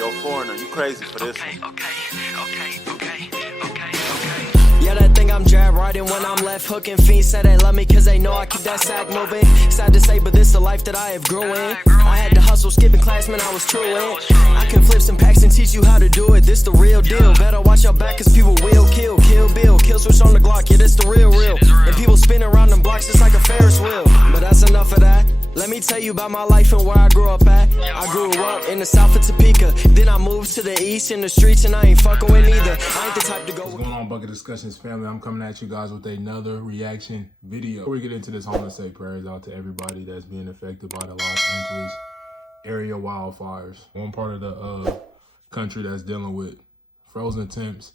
yo, foreigner, you crazy for this one. Yeah, they think I'm jab riding when I'm left hooking. Fiends say they love me cause they know I keep that sack moving. Sad to say, but this the life that I have grew in. I had to hustle, skipping class, man, I was true in. I can flip some packs and teach you how to do it. This the real deal. Better watch your back cause people will kill. Kill Bill, kill switch on the Glock, yeah, this the real. And people spin around them blocks just like a Ferris wheel. But that's enough of that. Let me tell you about my life and where I grew up at. I grew up in the south of Topeka. Then I moved to the east in the streets and I ain't fucking with neither. I ain't the type to go. What's going on, Bucket Discussions family? I'm coming at you guys with another reaction video. Before we get into this, I want to say prayers out to everybody that's being affected by the Los Angeles area wildfires. One part of the country that's dealing with frozen temps.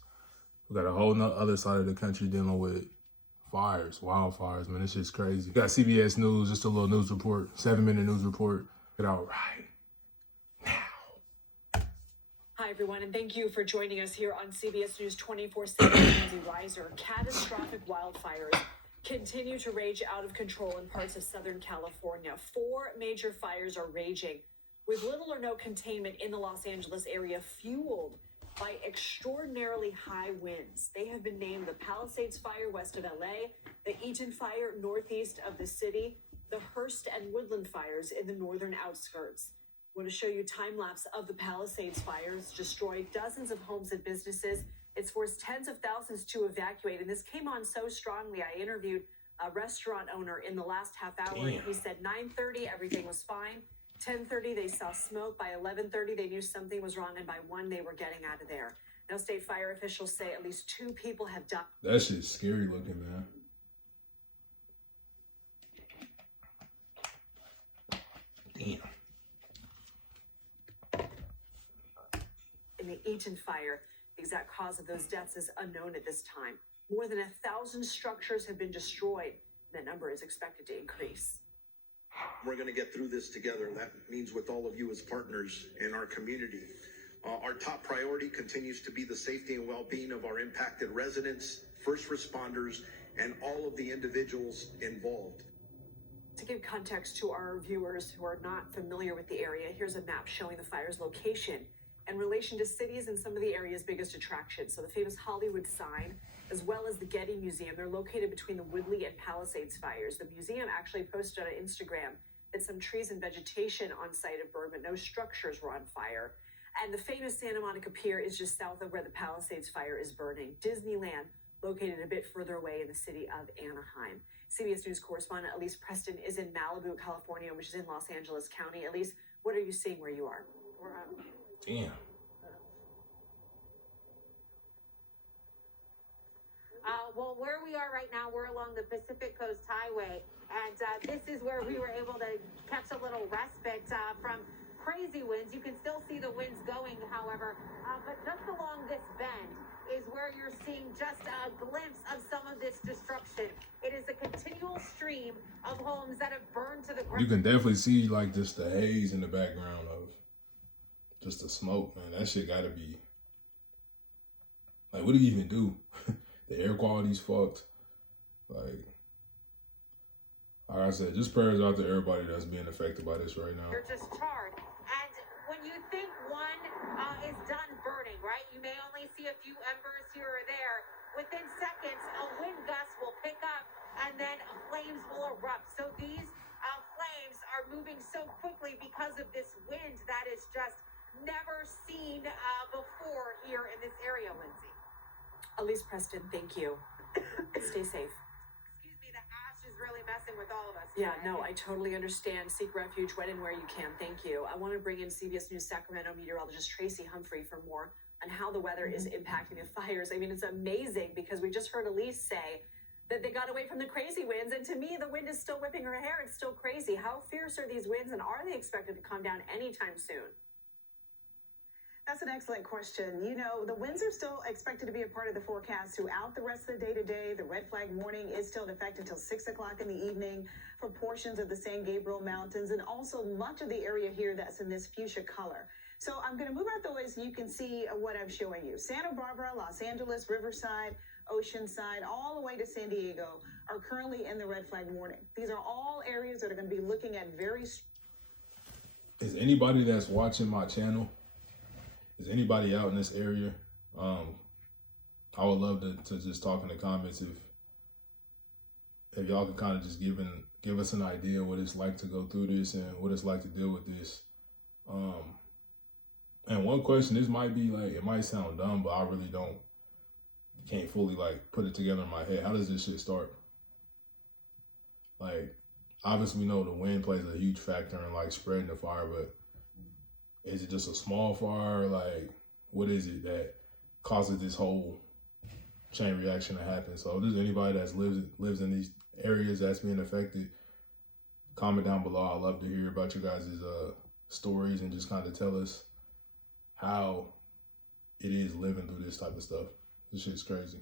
We got a whole other side of the country dealing with wildfires, man. This shit's crazy. We got CBS News, just a little news report, 7-minute news report. Get out right now. Hi, everyone, and thank you for joining us here on CBS News 24/7. Lindsay Reiser. Catastrophic wildfires continue to rage out of control in parts of Southern California. 4 major fires are raging with little or no containment in the Los Angeles area, fueled by extraordinarily high winds. They have been named the Palisades Fire west of LA, the Eaton Fire northeast of the city, the Hearst and Woodland Fires in the northern outskirts. I want to show you time-lapse of the Palisades fires. Destroyed dozens of homes and businesses. It's forced tens of thousands to evacuate, and this came on so strongly. I interviewed a restaurant owner in the last half hour, and he said 9:30, everything was fine. 10:30, they saw smoke. By 11:30, they knew something was wrong, and by 1, they were getting out of there. Now, state fire officials say at least 2 people have died. That shit's scary looking, man. Damn. In the Eaton fire, the exact cause of those deaths is unknown at this time. More than 1,000 structures have been destroyed. That number is expected to increase. We're going to get through this together, and that means with all of you as partners in our community. Our top priority continues to be the safety and well-being of our impacted residents, first responders, and all of the individuals involved. To give context to our viewers who are not familiar with the area, here's a map showing the fire's location in relation to cities and some of the area's biggest attractions. So the famous Hollywood sign, as well as the Getty Museum, they're located between the Woodley and Palisades fires. The museum actually posted on Instagram that some trees and vegetation on site have burned, but no structures were on fire. And the famous Santa Monica Pier is just south of where the Palisades fire is burning. Disneyland, located a bit further away in the city of Anaheim. CBS News correspondent Elise Preston is in Malibu, California, which is in Los Angeles County. Elise, what are you seeing where you are? Damn. Well, where we are right now, we're along the Pacific Coast Highway, and this is where we were able to catch a little respite from crazy winds. You can still see the winds going, however, but just along this bend is where you're seeing just a glimpse of some of this destruction. It is a continual stream of homes that have burned to the ground. You can definitely see like just the haze in the background of just the smoke, man. That shit gotta be like, what do you even do? The air quality's fucked. Like I said, just prayers out to everybody that's being affected by this right now. They're just charred. And when you think one is done burning, right? You may only see a few embers here or there. Within seconds, a wind gust will pick up and then flames will erupt. So these flames are moving so quickly because of this wind that is just never seen before here in this area, Lindsay. Elise Preston, thank you. Stay safe. Excuse me, the ash is really messing with all of us. Yeah, no, I totally understand. Seek refuge when and where you can. Thank you. I want to bring in CBS News Sacramento meteorologist Tracy Humphrey for more on how the weather is impacting the fires. I mean, it's amazing because we just heard Elise say that they got away from the crazy winds, and to me, the wind is still whipping her hair. It's still crazy. How fierce are these winds, and are they expected to calm down anytime soon? That's an excellent question. You know, the winds are still expected to be a part of the forecast throughout the rest of the day today. The red flag warning is still in effect until 6 o'clock in the evening for portions of the San Gabriel Mountains and also much of the area here that's in this fuchsia color. So I'm going to move out the way so you can see what I'm showing you. Santa Barbara, Los Angeles, Riverside, Oceanside, all the way to San Diego are currently in the red flag warning. These are all areas that are going to be looking at very... Is anybody that's watching my channel is anybody out in this area? I would love to just talk in the comments if y'all could kind of just give us an idea what it's like to go through this and what it's like to deal with this. And one question, this might be like, it might sound dumb, but I really can't fully like put it together in my head. How does this shit start? Like, obviously we know the wind plays a huge factor in like spreading the fire, but is it just a small fire? Like, what is it that causes this whole chain reaction to happen? So if there's anybody that lives in these areas that's being affected, comment down below. I'd love to hear about you guys' stories and just kind of tell us how it is living through this type of stuff. This shit's crazy.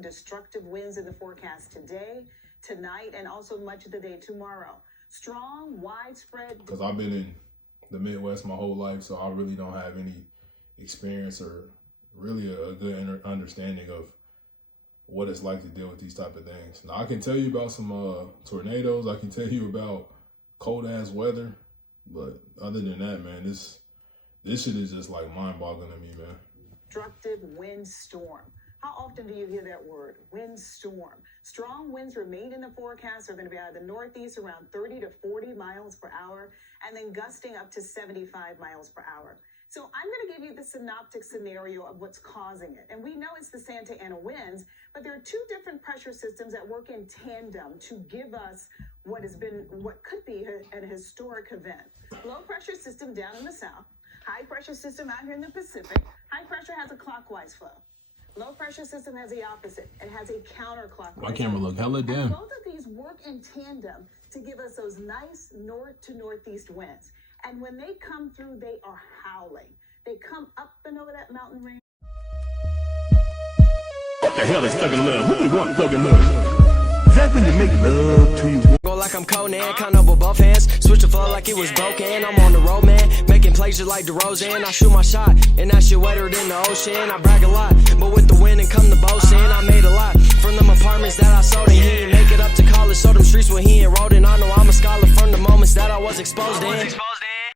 Destructive winds in the forecast today, tonight, and also much of the day tomorrow. Strong, widespread. Because I've been in the Midwest my whole life, so I really don't have any experience or really a good understanding of what it's like to deal with these type of things. Now, I can tell you about some tornadoes. I can tell you about cold ass weather, but other than that, man, this shit is just like mind-boggling to me, man. Destructive windstorm. How often do you hear that word? Windstorm. Strong winds remain in the forecast. Are going to be out of the northeast around 30 to 40 miles per hour, and then gusting up to 75 miles per hour. So I'm going to give you the synoptic scenario of what's causing it. And we know it's the Santa Ana winds, but there are two different pressure systems that work in tandem to give us what could be an historic event. Low pressure system down in the south, high pressure system out here in the Pacific. High pressure has a clockwise flow. Low pressure system has the opposite. It has a counterclockwise. My camera look hella dim. And both of these work in tandem to give us those nice north to northeast winds. And when they come through, they are howling. They come up and over that mountain range. What the hell is thuggin' love? Who would want thuggin' love? Is that when they make love to you? Go like I'm Conan, count up with both hands. Switch the flow like it was broken. I'm on the road, man. Making plays just like DeRozan. I shoot my shot, and that shit wetter than the ocean. I brag a lot, but with the wind and come the boast.